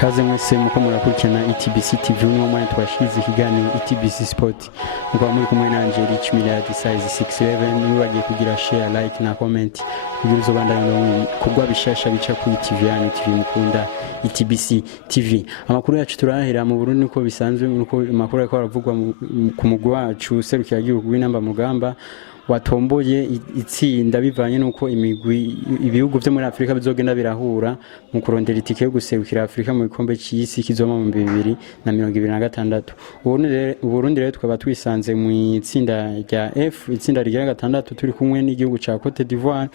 Kaze mwese muko murakurikirana ETBC TV n'umwe twashize ikiganiro ETBC Sport mukaba muri kumwe na Angeli Chimiliyadi size 611 niwe bagiye kugira share like na comment kugira uzobandanya kugwa bishasha bica kuri TV yani TV mukunda ETBC TV. Amakuru yacu turahera mu Burundi uko bisanzwe nuko amakuru yako aravugwa ku mugwa wacu serukira gihugu w'inamba mugamba watomboye itsinda bivanye nuko imigwi ibihugu byo muri Afrika bizogenda birahura mu kurondera itike yo guserukira Afrika mu bikombe cy'isi kizoma mu 2026. Uburundi rero twaba twisanze mu itsinda rya F, itsinda rya gatandatu turi kumwe n'igihugu ca Cote d'Ivoire,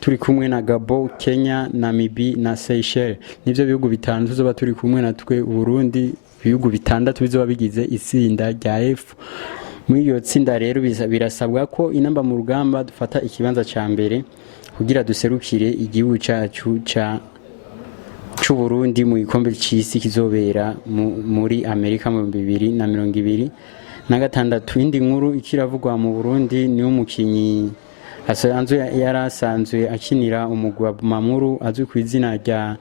turi kumwe na Gabon, Kenya, Namibia na Seychelles. Nivyo bihugu bitanu tuzoba turi kumwe natwe Uburundi, ibihugu bitandatu bizoba bigize itsinda rya F. Muri iyo tsinda rero birasabwa ko inamba mu rugamba dufata ikibanza ca mbere kugira duserukire igihugu cyacu c'u Burundi mu gikombe c'isi kizobera muri Amerika mu 2026. Indi nkuru ikiravugwa mu Burundi ni umukinyi yarasanzwe akinira umugwi wa Bumamuru azwi ku izina rya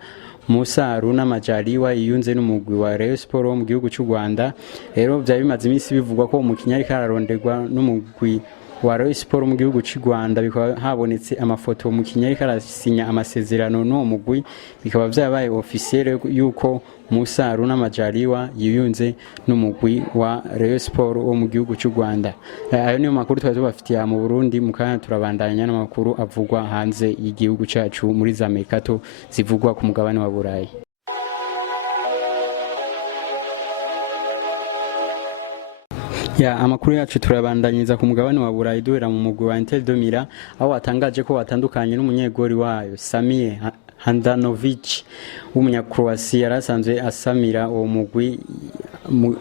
Musa Haruna Majaliwa yiyunze n'umugwi wa Rayon Sport mu gihugu cy'u Rwanda. Rero bya bimaze iminsi bivugwa ko umukinnyi ari kararonderwa n'umugwi wa Rayon Sport mu gihugu cy'u Rwanda, bikaba habonetse amafoto umukinnyi ari karasinya amasezerano no mugwi, bikaba byabaye officiel yuko Musa Haruna Majaliwa yiyunze n'umugwi wa Rayon Sport wo mu gihugu cy'u Rwanda. Ayo niyo makuru twaje bafitiye mu Burundi, mukanya turabandanya n'amakuru avugwa hanze y'igihugu cyacu muri za Mercato zivugwa ku mugabane wa Burayi. Amakuru yacu turabandanyiriza ku mugabane wa Burayi duhera mu mugwi wa Inter de Milan, aho watangaje ko watandukanye n'umunyegori wayo Samir Handanovic w'umunyakroasia yarasanzwe asamira uwo mugwi,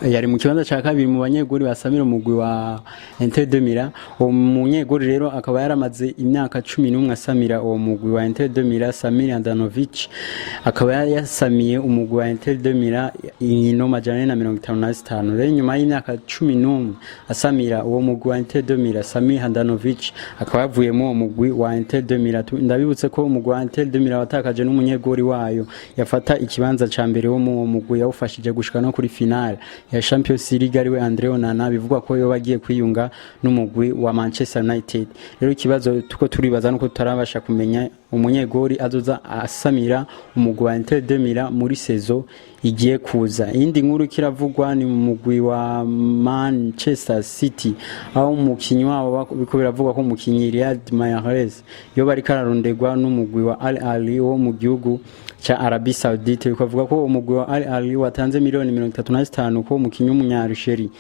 yari mu kibanza ca kabiri mu banyegori basamira umugwi wa Inter de Milan. Uwo munyegori rero akaba yaramaze imyaka 11 asamira uwo mugwi wa Inter de Milan. Samir Handanovic akaba yasamiye umugwi wa Inter de Milan inkino majana na 55. Rero nyuma y'imyaka 11 asamira uwo mugwi wa Inter de Milan, Samir Handanovic akaba yavuye mu uwo mugwi wa Inter de Milan. Ndabibutse ko umugwi wa Inter de Milan watakaje n'umunyegori wayo yafata ikibanza ca mbere wo mu mugwi yawufashije gushika no kuri finale ya Champions League ariwe Andre Onana, bivugwa ko yo bagiye kwiyunga n'umugwi wa Manchester United. Rero ikibazo tuko turibaza nuko tutarabasha kumenya umunyegori azoza asamira umugwi wa Inter de Milan muri saison igiye kuza. Indi nkuru kiravugwa ni mu mugwi wa Manchester City, aho umukinyi wabo biko biravugwa ko umukinyi Riyad Mahrez yo bari kararonderwa n'umugwi wa Al Ahly wo mu gihugu cha Arabie Saoudite. Bikavuga ko umugwi wa Al Ahly watanze miliyoni 35 ko umukinyi w'umunyarisheri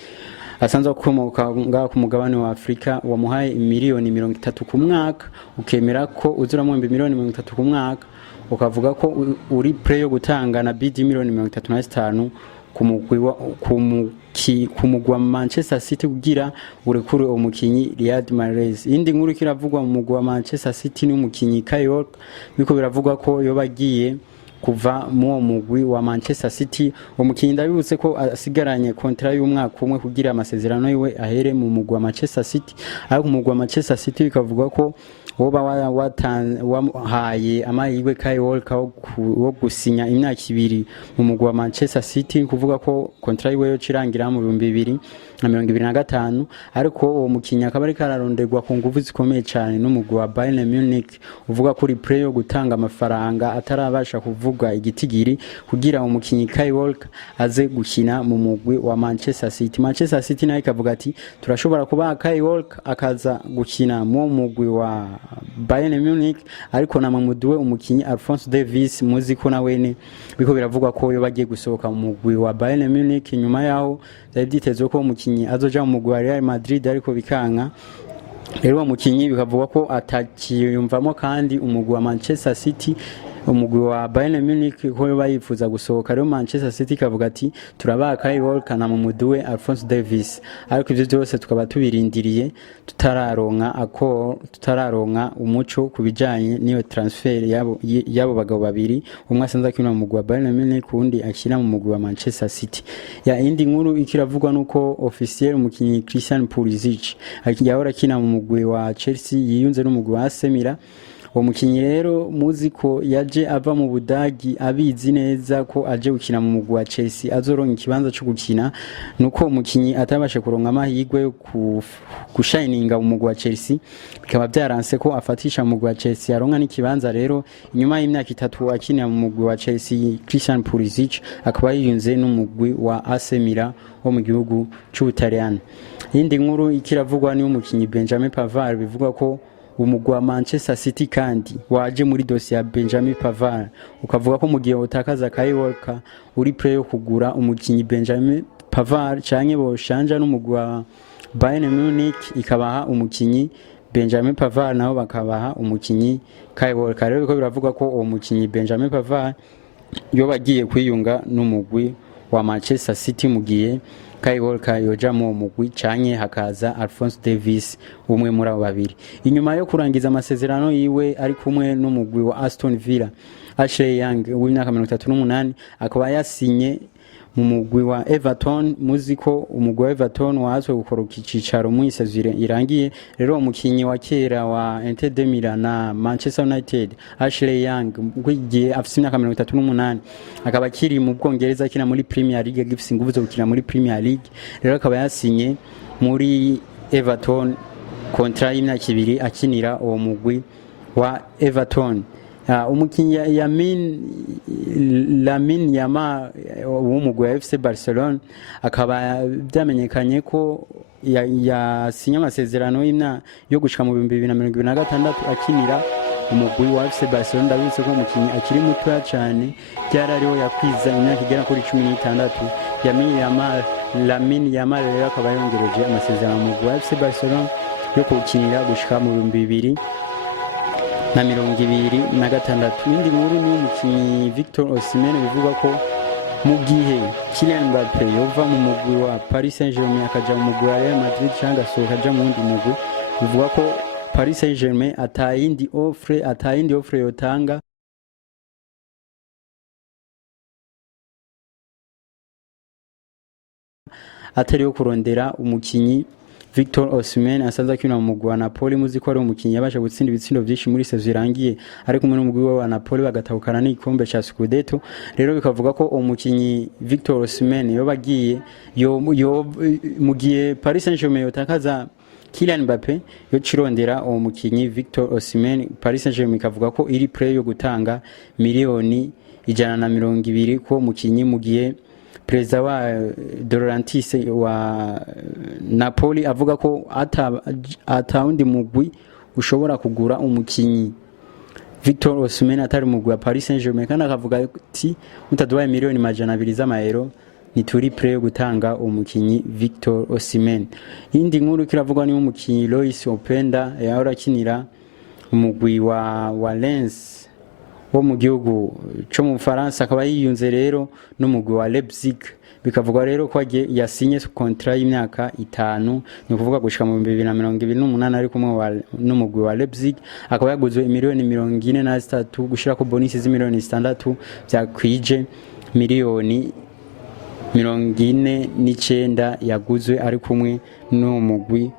asanzwe kumoka ngaho ku mugabane wa Afrika wamuhaye miliyoni 30 ku mwaka, ukemera ko uzuramwe miliyoni 30 ku mwaka, ukavuga ko uri pre yo gutanga na bid miliyoni 35 ku mugwi wa Manchester City kugira urekure umukinyi Riyad Mahrez. Indi nkuru kiravugwa mu mugwi wa Manchester City n'umukinyi Kyle Walker, biko biravugwa ko yo bagiye kuva mu mugwi wa Manchester City. Umukinyi ndabibutse ko asigaranye contrat y'umwaka umwe kugira amasezerano yiwe ahere mu mugwi wa Manchester City, ariko mu mugwi wa Manchester City bikavuga ko woba wahaye amahirwe Kyle Walker wo gusinya imyaka 2 mu mugwi wa Manchester City, kuvuga ko contrat yiwe yo cirangira mu 2025, ariko uwo mukinyi akaba ari kararonderwa ku nguvu zikomeye cyane n'umugwi wa Bayern Munich, uvuga ko play yo gutanga amafaranga atarabasha kuvuga igitigiri kugira umukinyi Kyle Walker aze gukina mu mugwi wa Manchester City. Manchester City nayo ikavuga ati turashobora kuba Kyle Walker akaza gukina mu mugwi wa Bayern Munich, ariko na mamuduwe umukinyi Alphonso Davies muziko na wene biko biravugwa ko yo bagiye gusohoka mu mugwi wa Bayern Munich. Nyuma yaho byitezwe ko umukinyi azoja mu mugwi wa Real Madrid, ariko bikanka. Rero umukinyi bikavuga ko atakiyumvamo kandi umugwi wa Manchester City, umugwi wa Bayern Munich ko bayifuza gusohoka. Rero Manchester City kavuga ati turabaka Kyle Walker na muduwe Alphonso Davies, ariko ivyo byose tukaba tubirindiriye tutararonka umuco kubijanye niyo transfer yabo bagabo babiri, umwe asanzwe akina mu mugwi wa Bayern Munich undi akina mu mugwi wa Manchester City. Indi nkuru ikiravugwa nuko officiel umukinyi Christian Pulisic yahora akina mu mugwi wa Chelsea yiyunze n'umugwi wa AC Milan. uwo mukinyi rero muzi ko yaje ava mu Budagi abizi neza ko aje gukina mu mugwi wa Chelsea azoronka ikibanza cyo gukina nuko umukinyi atabashe kuronka amahirwe yo gushininga mu mugwi wa Chelsea bikaba byaranse ko afatisha mu mugwi wa Chelsea aronka n'ikibanza rero inyuma y'imyaka 3 akinira mu mugwi wa Chelsea Christian Pulisic akaba yiyunze n'umugwi wa AC Milan wo mu gihugu cy'Ubutaliyani. Yindi nkuru ikiravugwa ni umukinyi Benjamin Pavard bivugwa ko umugwi wa Manchester City kandi waje muri dossier ya Benjamin Pavard ukavuga ko mu gihe utakaza Kyle Walker uri play yo kugura umukinyi Benjamin Pavard canke boshanja n'umugwi wa Bayern Munich ikabaha umukinyi Benjamin Pavard nabo bakabaha umukinyi Kyle Walker. Rero biko biravuga ko uwo mukinyi Benjamin Pavard yo bagiye kwiyunga n'umugwi wa Manchester City mu gihe Kyle Walker yoja mu mugwi canke hakaza Alphonso Davies umwe muri abo babiri. Inyuma yo kurangiza amasezerano yiwe ari kumwe n'umugwi wa Aston Villa, Ashley Young w'imyaka 38 akaba yasinye mu mugwi wa Everton. Muziko umugwi wa Everton wazwe gukoroka icicaro mu isezire irangiye. Rero umukinyi wa kera wa Inter de Milan na Manchester United Ashley Young gwigiye afite imyaka 38 akaba kiri mu Bwongereza akina muri Premier League gifise ingufu zo gukina muri Premier League. Rero akaba yasinye muri Everton kontra y'imyaka 2 akinira uwo mugwi wa Everton. Umukinyi Lamine Yamal w'umugwi wa FC Barcelona akaba byamenyekanye ko yasinye amasezerano yo gushika mu 2026 akinira umugwi wa FC Barcelona. Ndabitse ko umukinyi akiri muto cyane byarariho yakwiza imyaka igera kuri 16. Lamine Yamal rero akaba yongereje amasezerano mu mugwi wa FC Barcelona yo kukinira gushika mu 2026. Indi nkuru ni umukinyi Victor Osimhen bivuga ko mu gihe Kylian Mbappe yova mu mugwi wa Paris Saint-Germain akaja mu mugwi wa Real Madrid cyangwa sohoka aja mu wundi mugwi, bivuga ko Paris Saint-Germain atayindi offre yotanga atari yo kurondera umukinyi Victor Osimhen asanze akina mu mugwi wa Napoli. Muzi ko ari umukinyi yabasha gutsinda ibitsindo byinshi muri saison irangiye ari kumwe n'umugwi wa Napoli bagatahukana n'igikombe ca Scudetto. Rero bikavuga ko umukinyi Victor Osimhen yo bagiye mu gihe Paris Saint-Germain yotakaza Kylian Mbappe yo cirondera uwo mukinyi Victor Osimhen. Paris Saint-Germain ikavuga ko iri play yo gutanga miliyoni 120 ko mukinyi mu gihe Perezida wa De Laurentiis wa Napoli avuga ko atawundi mugwi ushobora kugura umukinyi Victor Osimhen atari mugwi wa Paris Saint-Germain, kandi akavuga ati mutaduhaye miliyoni 200 z'amayero nituri pre yo gutanga umukinyi Victor Osimhen. Indi nkuru kiravugwa ni umukinyi Lois Openda yahora akinira umugwi wa Lens wo mu gihugu cyo mu Faransa akaba yiyunze rero n'umugwi wa Leipzig. Bikavugwa rero ko yasinye contrat y'imyaka 5 ni kuvuga gushika mu 2028 ari kumwe n'umugwi wa Leipzig. Akaba yaguzwe miliyoni 43 gushira ko bonus z'imiliyoni 6 byakwije miliyoni 49 yaguzwe ari kumwe n'umugwi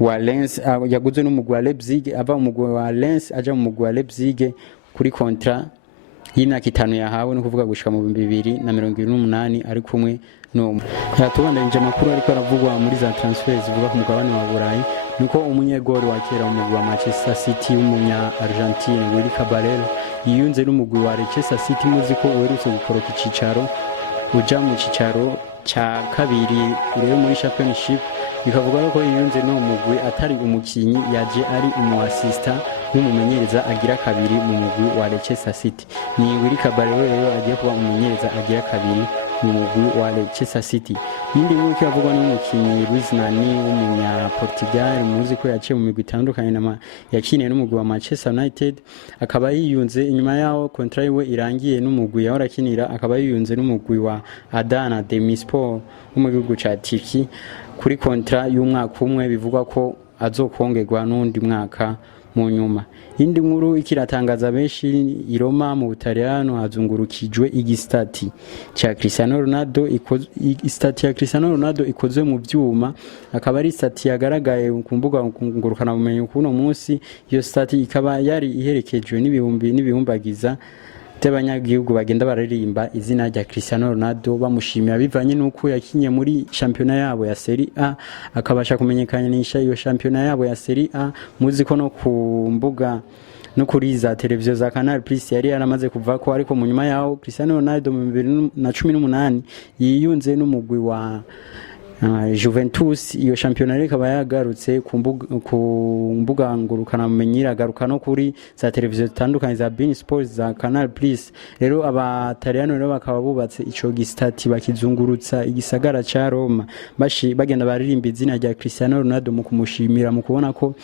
wa Lens. Yaguzwe n'umugwi wa Leipzig ava mu mugwi wa Lens aja mu mugwi wa Leipzig kuri kontra y'imyaka 5 yahawe no kuvuga gushika mu 2028 ari kumwe no yatubandanyije amakuru ariko aravugwa muri za transfers zivuga ku mugabane wa Burayi nuko umunyegori wa kera umugwi wa Manchester City w'umunya Argentine Willy Caballero yiyunze n'umugwi wa Leicester City. Muzi ko uherutse gukoroka icicaro uja mu cicaro ca kabiri rero muri championship. Bikavuga ko yiyunze no mugwi atari umukinyi yaje ari umuassistant w'umumenyereza agira kabiri mu mugwi wa Leicester City. Ni Willy Caballero rero agiye kuba umumenyereza agira kabiri mu mugwi wa Leicester City. Yindi nkuru kiravugwa n'umukinyi Luis Nani w'umunya Portugal. Muzi ko yaciye mu migwi itandukanye yakiniye n'umugwi wa Manchester United akaba yiyunze inyuma yaho contrat yiwe irangiye n'umugwi yahora akinira akaba yiyunze n'umugwi wa Adana Demirspor wo mu gihugu ca Turkey kuri contrat y'umwaka umwe. Bivugwa ko azokongerwa n'undi mwaka mu nyuma. Indi nkuru ikiratangaza benshi i Roma mu Butaliyano hazungurukijwe igistati cha Cristiano Ronaldo istati ya Cristiano Ronaldo ikozwe mu vyuma, akaba ari stati yagaragaye ku mbuga ngurukana bumenyi kuno munsi. Iyo stati ikaba yari iherekejwe n'ibihumbagiza by'abanyagihugu bagenda baririmba izina rya Cristiano Ronaldo bamushimira bivanye nuko yakinye muri championa yabo ya Serie A, akabasha kumenyekanisha iyo championa yabo ya Serie A. Muzi ko no ku mbuga no kuri za televiziyo za Canal Plus yari yaramaze kuva ko, ariko mu nyuma yaho Cristiano Ronaldo mu 2018 yiyunze n'umugwi wa Juventus. Iyo championnat ikaba yagarutse ku mbuga ngurukana mumenyira garuka no kuri za televiziyo zitandukanye za beIN Sports za Canal Plus. Rero abataliyano rero bakaba bubatse ico gistati bakizungurutsa igisagara ca Roma, bagenda baririmba izina rya Cristiano Ronaldo mu kumushimira mu kubona ko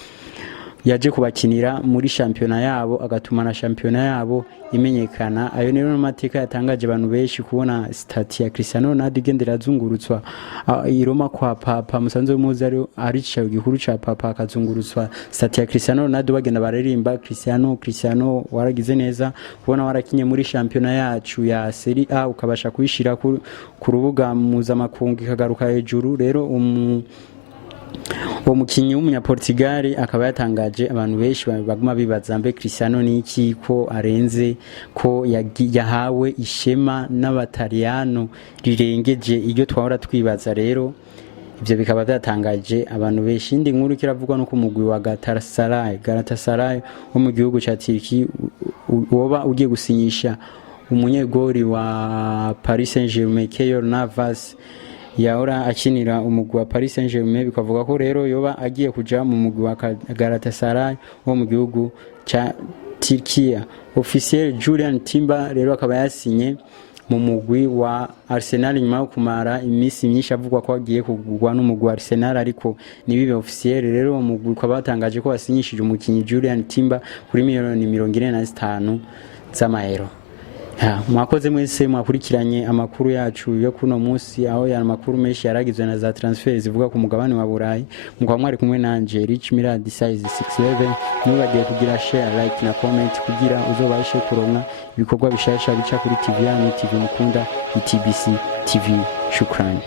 yaje kubakinira muri championa yabo, agatuma na championa yabo imenyekana. Ayo rero n'amateka yatangaje abantu benshi kubona stati ya Cristiano Ronaldo igendera zungurutswa i Roma kwa Papa. Musanzwe muzi ari cyo gikuru ca Papa, akazungurutswa stati ya Cristiano Ronaldo bagenda baririmba Cristiano waragize neza kubona warakinye muri championa yacu ya Serie A, ukabasha kuyishira ku rubuga mpuzamakungu ikagaruka hejuru. Rero uwo mukinyi w'umunyaportugal akaba yatangaje abantu benshi baguma bibaza mbe Cristiano niki ko arenze, ko yahawe ishema n'abataliyano rirengeje iryo twahora twibaza. Rero ivyo bikaba byatangaje abantu benshi. Indi nkuru kiravugwa no ku mugwi wa Galatasaray wo mu gihugu ca Turki woba ugiye gusinyisha umunyegori wa Paris Saint-Germain Keylor Navas yahora akinira umugwi wa Paris Saint-Germain. Bikavuga ko rero yoba agiye kuja mu mugwi wa Galatasaray wo mu gihugu ca Turkiya. Officiel Julian Timber rero akaba yasinye mu mugwi wa Arsenal nyuma yo kumara imisi myinshi avugwa ko agiye kugurwa n'umugwi wa Arsenal, ariko nibibe officiel. Rero umugwi ukaba batangaje ko wasinyishije umukinyi Julian Timber kuri miliyoni 45 z'amayero. Mwakoze mwese mwakurikiranye amakuru yacu yo kuno munsi, aho ya makuru menshi yaragizwe na za transfer zivuga ku mugabane wa Burayi. Mukaba mwari kumwe nanje Rich Mirad size 611. Nibagiye kugira share, like na comment kugira uzobashe kuronka ibikorwa bishasha bica kuri TV yanyu, TV mukunda, TBC TV. Shukrani.